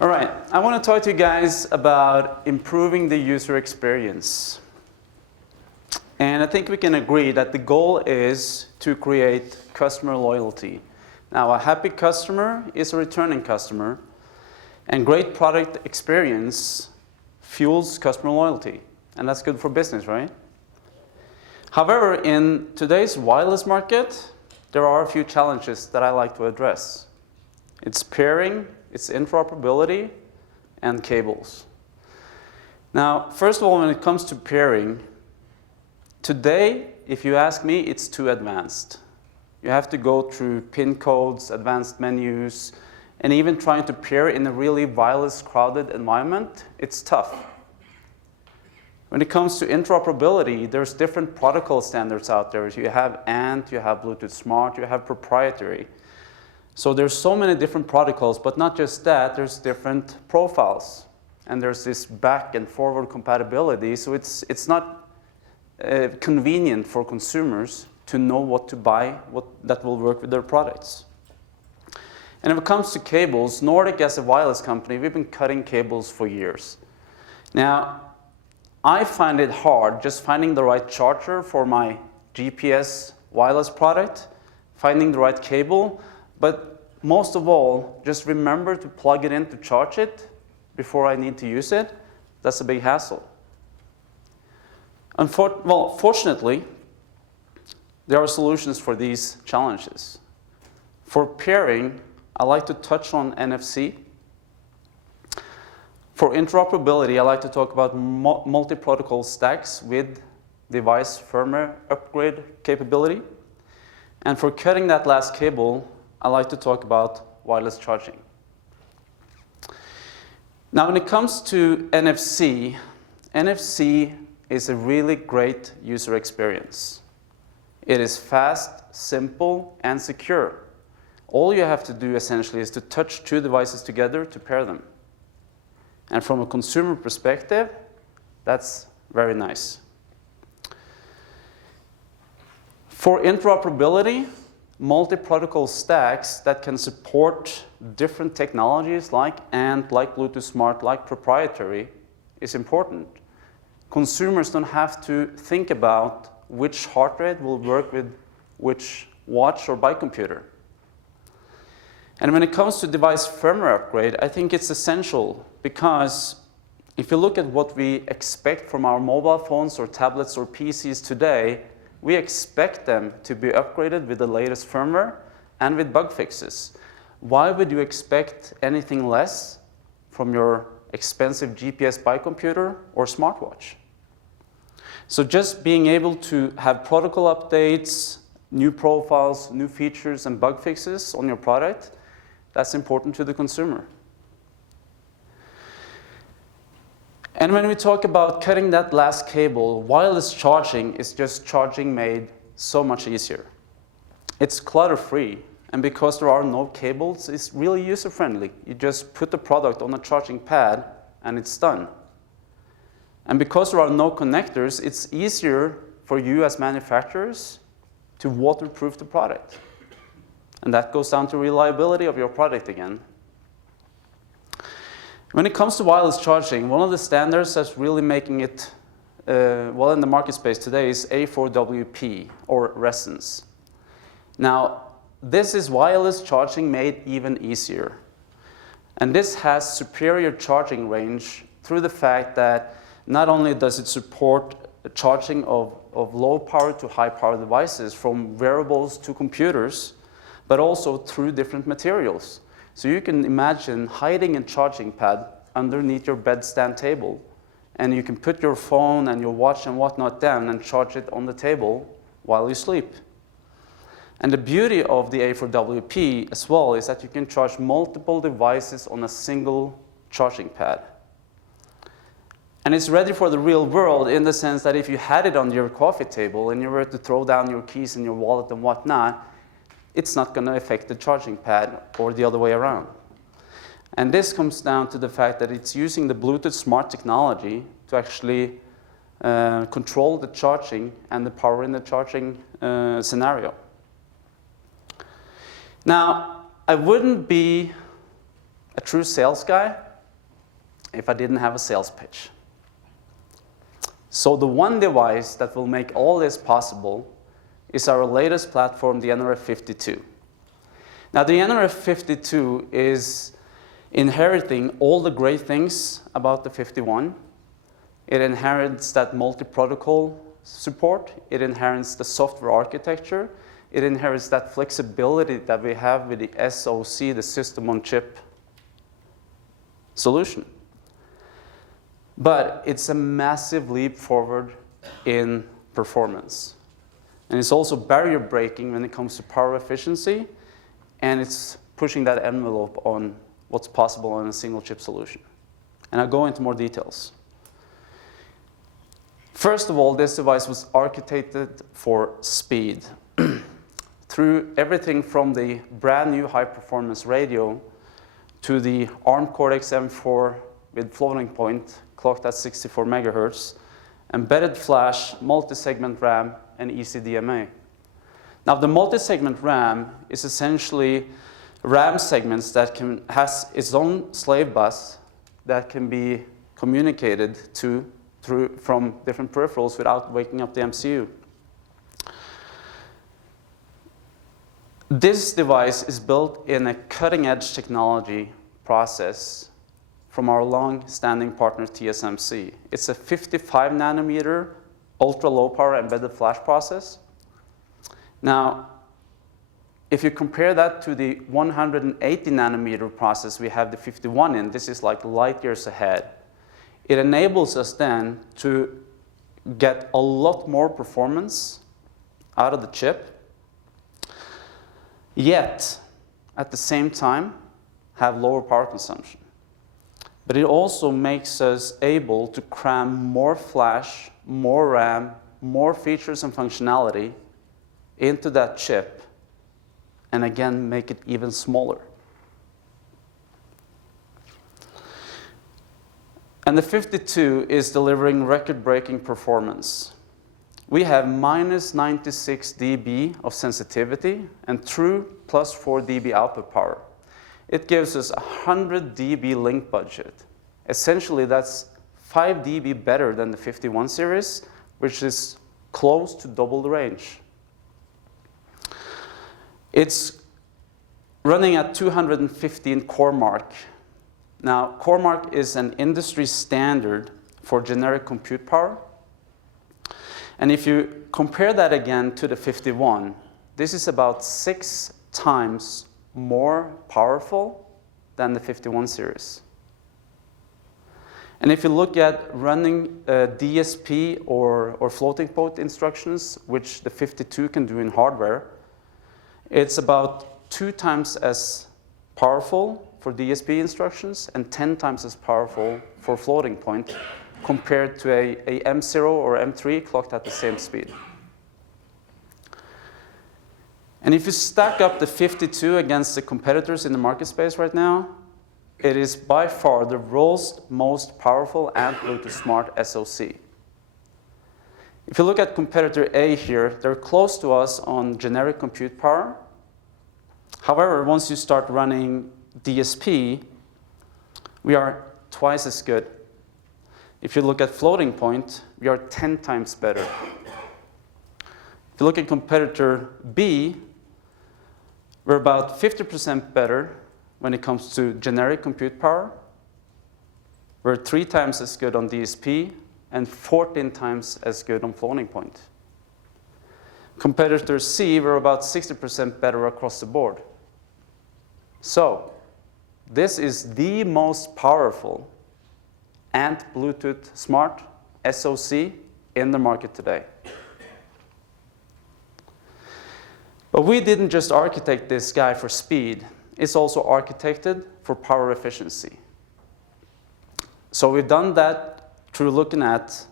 All right, I want to talk to you guys about improving the user experience. And I think we can agree that the goal is to create customer loyalty. Now, a happy customer is a returning customer, and great product experience fuels customer loyalty. And that's good for business, right? However, in today's wireless market, there are a few challenges that I like to address. It's pairing, it's interoperability, and cables. Now, first of all, when it comes to pairing, today, if you ask me, it's too advanced. You have to go through pin codes, advanced menus, and even trying to pair in a really wireless crowded environment, it's tough. When it comes to interoperability, there's different protocol standards out there. You have ANT, you have Bluetooth Smart, you have proprietary. So there's so many different protocols, but not just that, there's different profiles. And there's this back and forward compatibility, so it's not convenient for consumers to know what to buy, that will work with their products. And if it comes to cables, Nordic as a wireless company, we've been cutting cables for years. Now, I find it hard just finding the right charger for my GPS wireless product, finding the right cable, but most of all, just remember to plug it in to charge it before I need to use it. That's a big hassle. Fortunately, there are solutions for these challenges. For pairing, I like to touch on NFC. For interoperability, I like to talk about multi-protocol stacks with device firmware upgrade capability. And for cutting that last cable, I like to talk about wireless charging. Now, when it comes to NFC, NFC is a really great user experience. It is fast, simple, and secure. All you have to do essentially is to touch two devices together to pair them. And from a consumer perspective, that's very nice. For interoperability, multi-protocol stacks that can support different technologies like ANT, like Bluetooth Smart, like proprietary is important. Consumers don't have to think about which heart rate will work with which watch or bike computer. And when it comes to device firmware upgrade, I think it's essential because if you look at what we expect from our mobile phones or tablets or PCs today, we expect them to be upgraded with the latest firmware and with bug fixes. Why would you expect anything less from your expensive GPS bike computer or smartwatch? So just being able to have protocol updates, new profiles, new features, and bug fixes on your product, that's important to the consumer. And when we talk about cutting that last cable, wireless charging is just charging made so much easier. It's clutter-free, and because there are no cables, it's really user-friendly. You just put the product on a charging pad, and it's done. And because there are no connectors, it's easier for you as manufacturers to waterproof the product. And that goes down to reliability of your product again. When it comes to wireless charging, one of the standards that's really making it well in the market space today is A4WP, or resonance. Now, this is wireless charging made even easier. And this has superior charging range through the fact that not only does it support the charging of low power to high power devices from wearables to computers, but also through different materials. So you can imagine hiding a charging pad underneath your bedstand table, and you can put your phone and your watch and whatnot down and charge it on the table while you sleep. And the beauty of the A4WP as well is that you can charge multiple devices on a single charging pad. And it's ready for the real world in the sense that if you had it on your coffee table and you were to throw down your keys in your wallet and whatnot, it's not going to affect the charging pad or the other way around. And this comes down to the fact that it's using the Bluetooth Smart technology to actually control the charging and the power in the charging scenario. Now, I wouldn't be a true sales guy if I didn't have a sales pitch. So the one device that will make all this possible is our latest platform, the nRF52. Now the nRF52 is inheriting all the great things about the 51. It inherits that multi-protocol support. It inherits the software architecture. It inherits that flexibility that we have with the SoC, the system on chip solution. But it's a massive leap forward in performance. And it's also barrier breaking when it comes to power efficiency, and it's pushing that envelope on what's possible on a single chip solution. And I'll go into more details. First of all, this device was architected for speed. Through everything from the brand new high performance radio to the ARM Cortex M4 with floating point clocked at 64 megahertz, embedded flash, multi-segment RAM, and ECDMA. Now the multi-segment RAM is essentially RAM segments that has its own slave bus that can be communicated from different peripherals without waking up the MCU. This device is built in a cutting-edge technology process from our long-standing partner TSMC. It's a 55 nanometer ultra-low power embedded flash process. Now, if you compare that to the 180 nanometer process we have the 51 in, this is like light years ahead. It enables us then to get a lot more performance out of the chip, yet at the same time have lower power consumption. But it also makes us able to cram more flash, more RAM, more features and functionality into that chip, and again make it even smaller. And the 52 is delivering record-breaking performance. We have minus 96 dB of sensitivity and true plus 4 dB output power. It gives us 100 dB link budget. Essentially, that's 5 dB better than the 51 series, which is close to double the range. It's running at 215 core mark. Now, core mark is an industry standard for generic compute power. And if you compare that again to the 51, this is about 6 times more powerful than the 51 series. And if you look at running DSP or floating point instructions, which the 52 can do in hardware, it's about 2 times as powerful for DSP instructions and 10 times as powerful for floating point compared to a M0 or M3 clocked at the same speed. And if you stack up the 52 against the competitors in the market space right now, it is by far the world's most powerful and Bluetooth Smart SoC. If you look at competitor A here, they're close to us on generic compute power. However, once you start running DSP, we are twice as good. If you look at floating point, we are 10 times better. If you look at competitor B, we're about 50% better when it comes to generic compute power. We're 3 times as good on DSP and 14 times as good on floating point. Competitor C, we're about 60% better across the board. So, this is the most powerful and Bluetooth Smart SoC in the market today. But we didn't just architect this guy for speed, it's also architected for power efficiency. So we've done that through looking at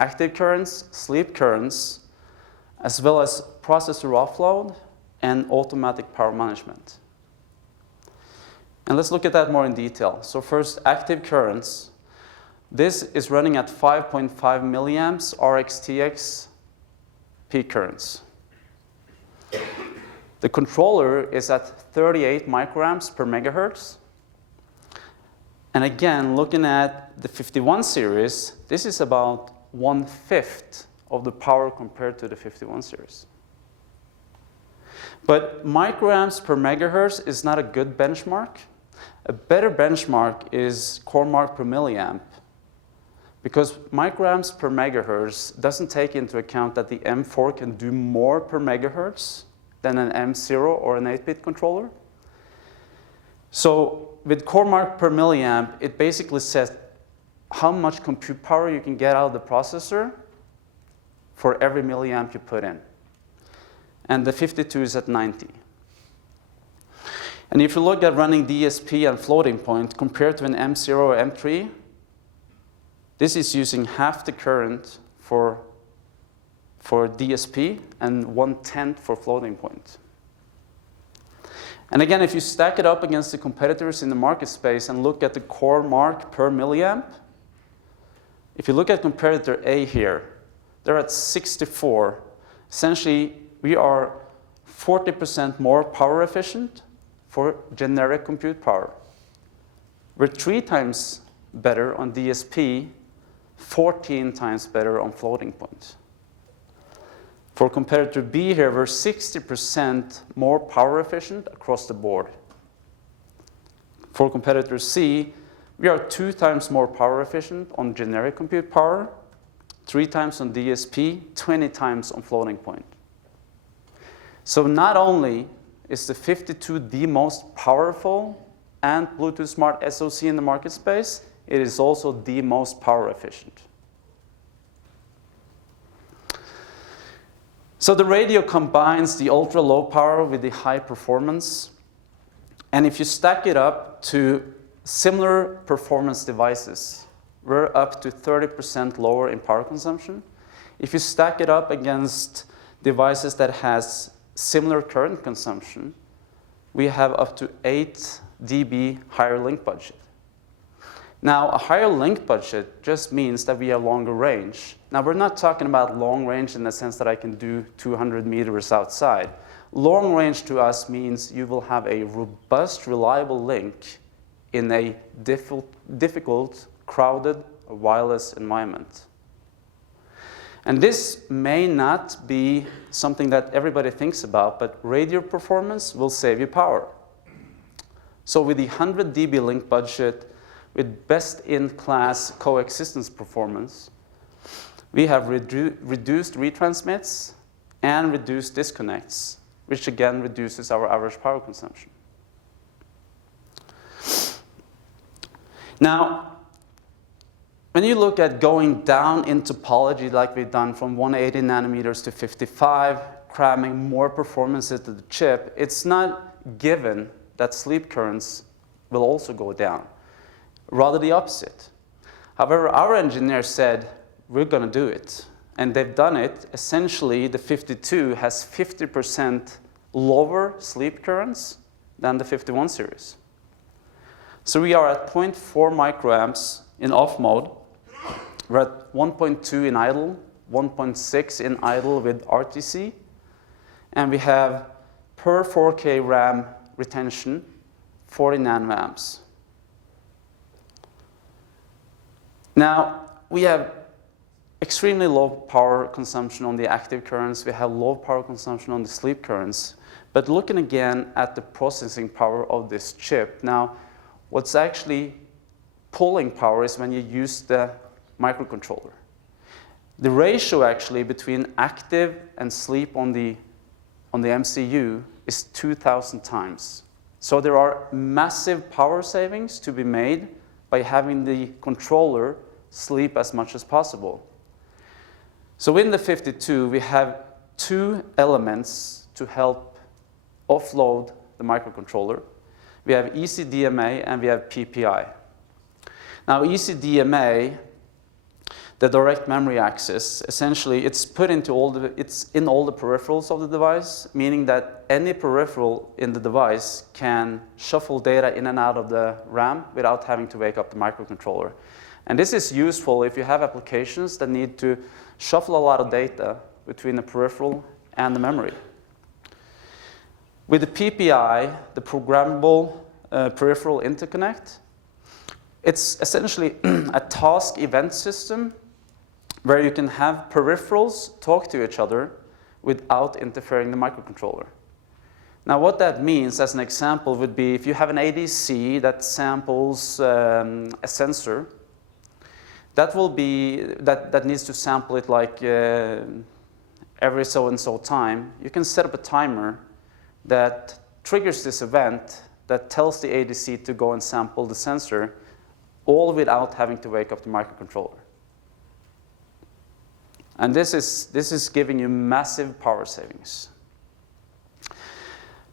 active currents, sleep currents, as well as processor offload and automatic power management. And let's look at that more in detail. So first, active currents. This is running at 5.5 milliamps RxTX peak currents. The controller is at 38 microamps per megahertz. And again, looking at the 51 series, this is about 1/5 of the power compared to the 51 series. But microamps per megahertz is not a good benchmark. A better benchmark is core mark per milliamp, because microamps per megahertz doesn't take into account that the M4 can do more per megahertz than an M0 or an 8-bit controller. So with core mark per milliamp, it basically says how much compute power you can get out of the processor for every milliamp you put in. And the 52 is at 90. And if you look at running DSP and floating point compared to an M0 or M3, this is using half the current for DSP and 1/10 for floating point. And again, if you stack it up against the competitors in the market space and look at the core mark per milliamp, if you look at competitor A here, they're at 64. Essentially, we are 40% more power efficient for generic compute power. We're 3 times better on DSP, 14 times better on floating point. For competitor B here, we're 60% more power efficient across the board. For competitor C, we are 2 times more power efficient on generic compute power, 3 times on DSP, 20 times on floating point. So not only is the 52 the most powerful and Bluetooth Smart SoC in the market space, it is also the most power efficient. So the radio combines the ultra low power with the high performance. And if you stack it up to similar performance devices, we're up to 30% lower in power consumption. If you stack it up against devices that has similar current consumption, we have up to 8 dB higher link budget. Now, a higher link budget just means that we have longer range. Now, we're not talking about long range in the sense that I can do 200 meters outside. Long range to us means you will have a robust, reliable link in a difficult, crowded, wireless environment. And this may not be something that everybody thinks about, but radio performance will save you power. So with the 100 dB link budget, with best-in-class coexistence performance, we have reduced retransmits and reduced disconnects, which again reduces our average power consumption. Now, when you look at going down in topology like we've done from 180 nanometers to 55, cramming more performance into the chip, it's not given that sleep currents will also go down. Rather the opposite. However, our engineers said, we're going to do it. And they've done it. Essentially, the 52 has 50% lower sleep currents than the 51 series. So we are at 0.4 microamps in off mode. We're at 1.2 in idle, 1.6 in idle with RTC. And we have per 4K RAM retention, 40 nanoamps. Now, we have extremely low power consumption on the active currents. We have low power consumption on the sleep currents. But looking again at the processing power of this chip, now, what's actually pulling power is when you use the microcontroller. The ratio actually between active and sleep on the MCU is 2,000 times. So there are massive power savings to be made by having the controller sleep as much as possible. So in the 52, we have 2 elements to help offload the microcontroller. We have ECDMA and we have PPI. Now ECDMA, the direct memory access, essentially it's put into it's in all the peripherals of the device, meaning that any peripheral in the device can shuffle data in and out of the RAM without having to wake up the microcontroller. And this is useful if you have applications that need to shuffle a lot of data between the peripheral and the memory. With the PPI, the programmable peripheral interconnect, It's essentially a task event system where you can have peripherals talk to each other without interfering the microcontroller. Now what that means, as an example, would be if you have an ADC that samples a sensor, that needs to sample it like every so and so time. You can set up a timer that triggers this event that tells the ADC to go and sample the sensor, all without having to wake up the microcontroller. And this is giving you massive power savings.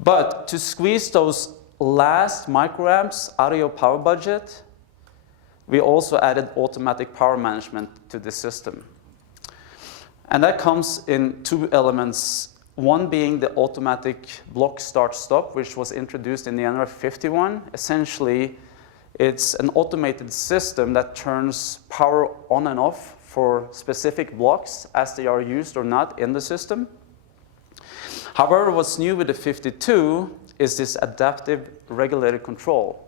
But to squeeze those last microamps out of your power budget, we also added automatic power management to the system. And that comes in two elements. One being the automatic block start-stop, which was introduced in the nRF51. Essentially, it's an automated system that turns power on and off for specific blocks as they are used or not in the system. However, what's new with the 52 is this adaptive regulated control.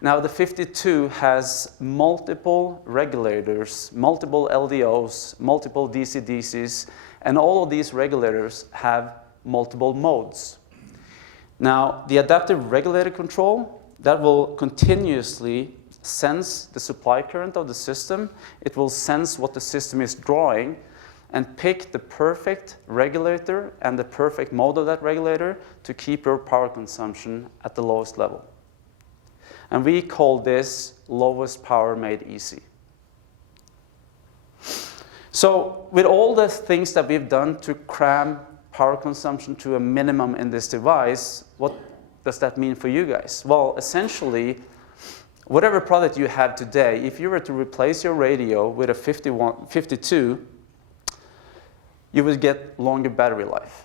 Now, the 52 has multiple regulators, multiple LDOs, multiple DC-DCs, and all of these regulators have multiple modes. Now, the adaptive regulated control, that will continuously sense the supply current of the system. It will sense what the system is drawing and pick the perfect regulator and the perfect mode of that regulator to keep your power consumption at the lowest level. And we call this lowest power made easy. So with all the things that we've done to cram power consumption to a minimum in this device, what does that mean for you guys? Well, essentially, whatever product you have today, if you were to replace your radio with a 52, you would get longer battery life.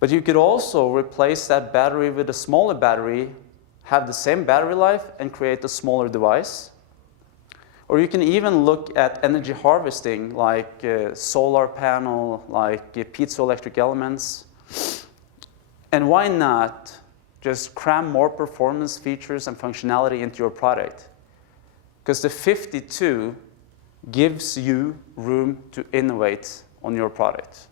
But you could also replace that battery with a smaller battery, have the same battery life, and create a smaller device. Or you can even look at energy harvesting, like solar panel, like piezoelectric elements. And why not just cram more performance features and functionality into your product? Because the 52 gives you room to innovate on your product.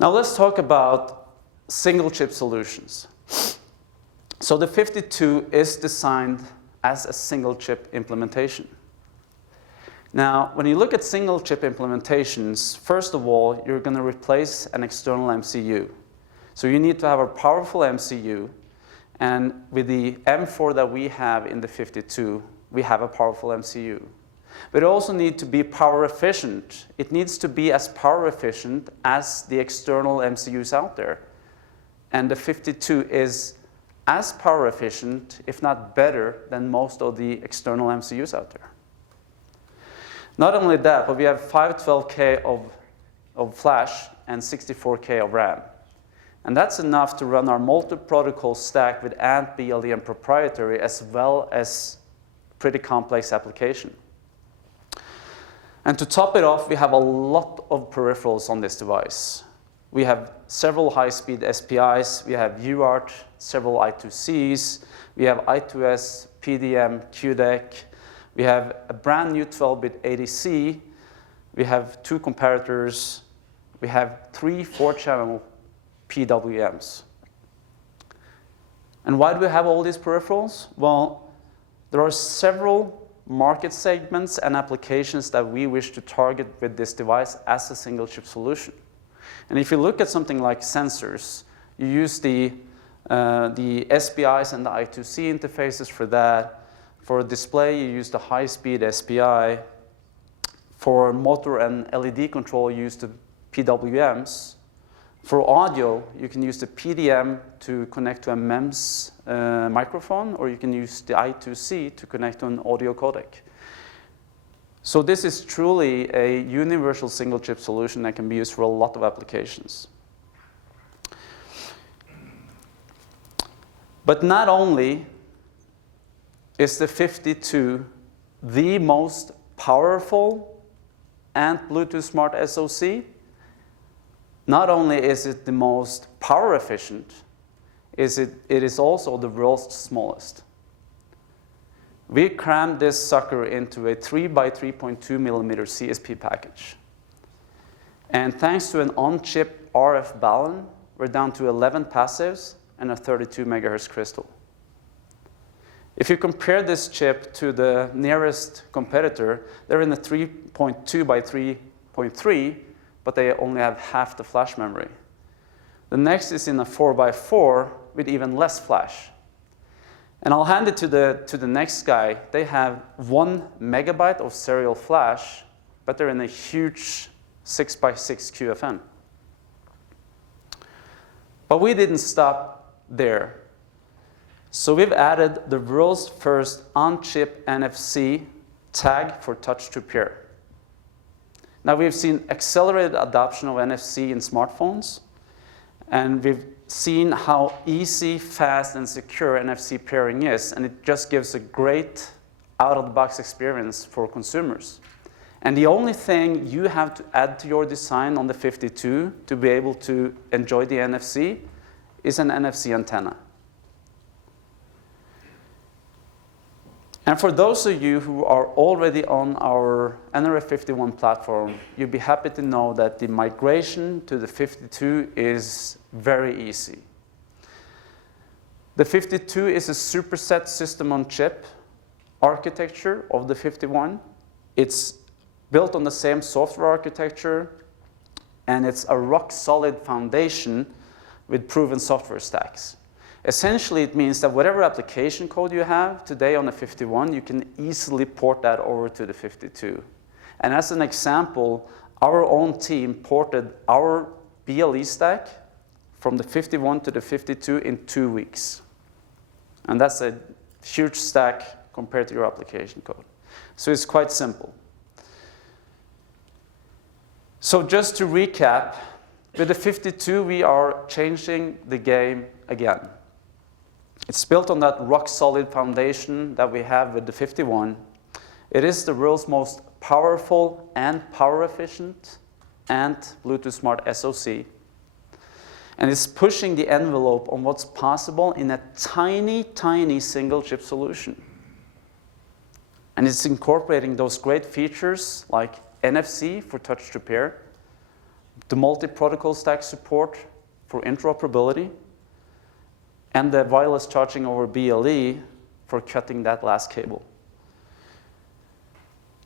Now let's talk about single chip solutions. So the 52 is designed as a single chip implementation. Now, when you look at single chip implementations, first of all, you're going to replace an external MCU. So you need to have a powerful MCU, and with the M4 that we have in the 52, we have a powerful MCU. But it also needs to be power efficient. It needs to be as power efficient as the external MCUs out there. And the 52 is as power efficient, if not better, than most of the external MCUs out there. Not only that, but we have 512K of flash and 64K of RAM. And that's enough to run our multi-protocol stack with ANT, BLE, and proprietary, as well as pretty complex application. And to top it off, we have a lot of peripherals on this device. We have several high-speed SPIs, we have UART, several I2Cs, we have I2S, PDM, QDEC, we have a brand new 12-bit ADC, we have 2 comparators, we have 3 4-channel PWMs. And why do we have all these peripherals? Well, there are several market segments and applications that we wish to target with this device as a single chip solution. And if you look at something like sensors, you use the SPIs and the I2C interfaces for that. For display, you use the high-speed SPI. For motor and LED control, you use the PWMs. For audio, you can use the PDM to connect to a MEMS microphone, or you can use the I2C to connect to an audio codec. So this is truly a universal single chip solution that can be used for a lot of applications. But not only is the 52 the most powerful and Bluetooth Smart SoC, not only is it the most power efficient, is it is also the world's smallest. We crammed this sucker into a 3 by 3.2 millimeter CSP package. And thanks to an on-chip RF balun, we're down to 11 passives and a 32 megahertz crystal. If you compare this chip to the nearest competitor, they're in the 3.2 by 3.3, but they only have half the flash memory. The next is in a 4 by 4 with even less flash. And I'll hand it to the next guy. They have 1 megabyte of serial flash, but they're in a huge 6 by 6 QFN. But we didn't stop there. So we've added the world's first on-chip NFC tag for touch-to-pair. Now we've seen accelerated adoption of NFC in smartphones, and we've seen how easy, fast, and secure NFC pairing is, and it just gives a great out-of-the-box experience for consumers. And the only thing you have to add to your design on the 52 to be able to enjoy the NFC is an NFC antenna. And for those of you who are already on our nRF51 platform, you'll be happy to know that the migration to the 52 is very easy. The 52 is a superset system on chip architecture of the 51. It's built on the same software architecture, and it's a rock-solid foundation with proven software stacks. Essentially, it means that whatever application code you have today on the 51, you can easily port that over to the 52. And as an example, our own team ported our BLE stack from the 51 to the 52 in 2 weeks. And that's a huge stack compared to your application code. So it's quite simple. So just to recap, with the 52, we are changing the game again. It's built on that rock-solid foundation that we have with the 51. It is the world's most powerful and power-efficient and Bluetooth Smart SoC. And it's pushing the envelope on what's possible in a tiny, tiny single-chip solution. And it's incorporating those great features like NFC for touch-to-pair, the multi-protocol stack support for interoperability, and the wireless charging over BLE for cutting that last cable.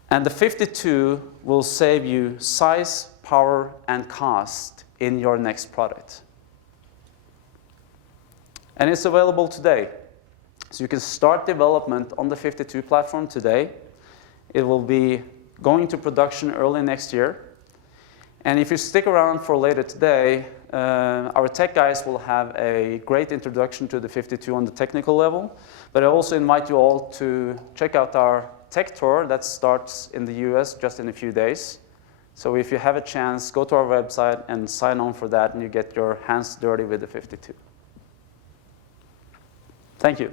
And the 52 will save you size, power, and cost in your next product. And it's available today. So you can start development on the 52 platform today. It will be going to production early next year. And if you stick around for later today, our tech guys will have a great introduction to the 52 on the technical level. But I also invite you all to check out our tech tour that starts in the US just in a few days. So if you have a chance, go to our website and sign on for that, and you get your hands dirty with the 52. Thank you.